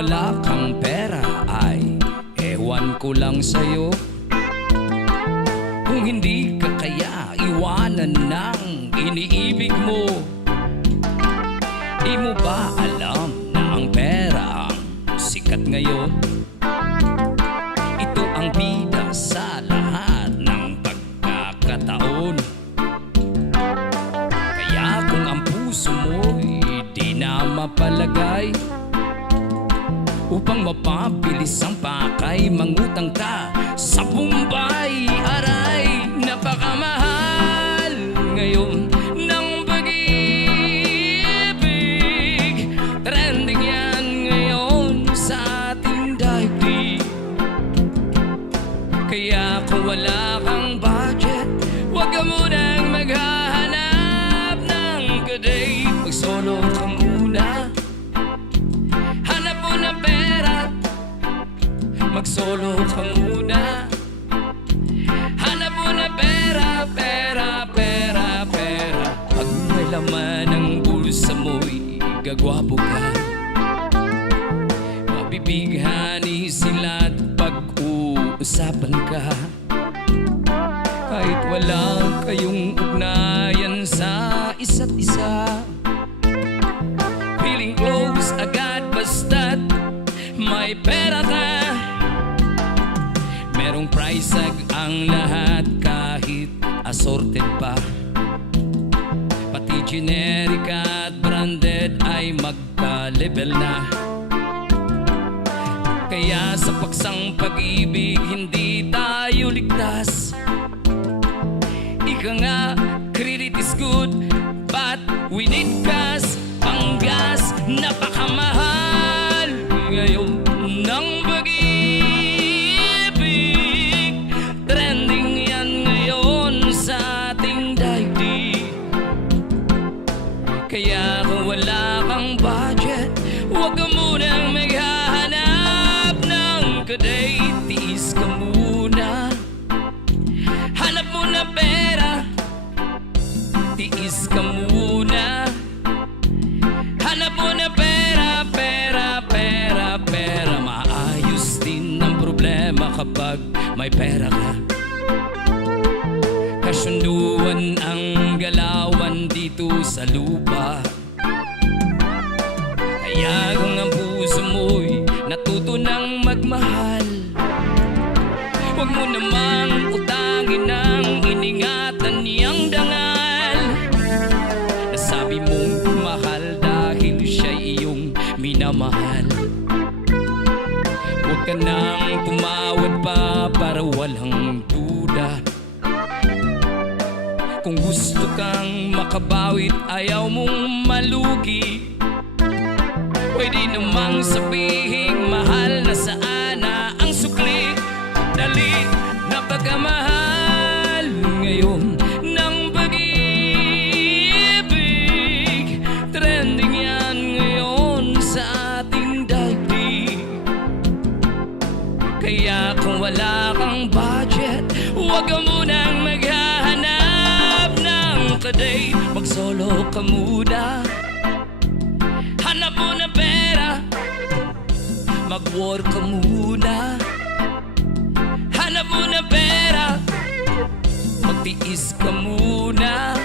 wala kang pera ay ewan ko lang sa'yo. Kung hindi ka kaya iwanan ng iniibig mo, di mo ba alam na ang pera ang sikat ngayon? Ito ang bida sa lahat ng pagkakataon. Kaya kung ang puso mo'y di na mapalagay, upang mapabilis ang pakay, mangutang ka sa Bombay. Aray, napakamahal ngayon ng pag-ibig. Trending yan ngayon sa ating daigdig. Kaya kung wala kang budget, huwag ka munang maghahanap ng kaday. Mag-solo ka muna, hanap mo ng pera. Mag-solo ka muna, hanap mo ng pera, pera, pera, pera. Pag may laman ang bulsa mo'y gagwapo ka, mabibighani sila't pag-uusapan ka. Kahit wala kayong ugnayan sa isa't isa, feeling close agad basta't may pera ka. Merong price tag ang lahat kahit assorted pa, pati generic at branded ay magka-level na. Kaya sa paksang pag-ibig hindi tayo ligtas. Ika nga, credit is good but we need gas. Panggas, napakamahal ngayon ng pag-ibig. Trending yan ngayon sa ating daigdig. Kaya kung wala kang budget, huwag ka munang maghahanap ng kaday. Tiis ka muna, hanap mo na pera. Tiis ka muna, hanap mo na pera, pera, pera, pera. Maayos din ang problema kapag may pera ka. Kasunduan ang galawan dito sa lupa. Kaya kung ang puso mo'y natuto ng magmahal, huwag mo namang utangin ang iningatan niyang dangal. Nasabi mong mahal dahil siya'y iyong minamahal. Huwag ka nang tumawad pa para walang duda. Kung gusto kang makabawit, ayaw mong malugi, pwede namang sabihing mahal na sana ang sukli. Dali, napakamahal ngayon ng pag-ibig. Trending yan ngayon sa ating daigdig. Kaya kung wala kang budget, huwag ka munang maghahanap ng kaday. Mag-solo ka muna, hanap mo na pera. Mag-work ka muna, hanap mo na pera. Magtiis ka muna,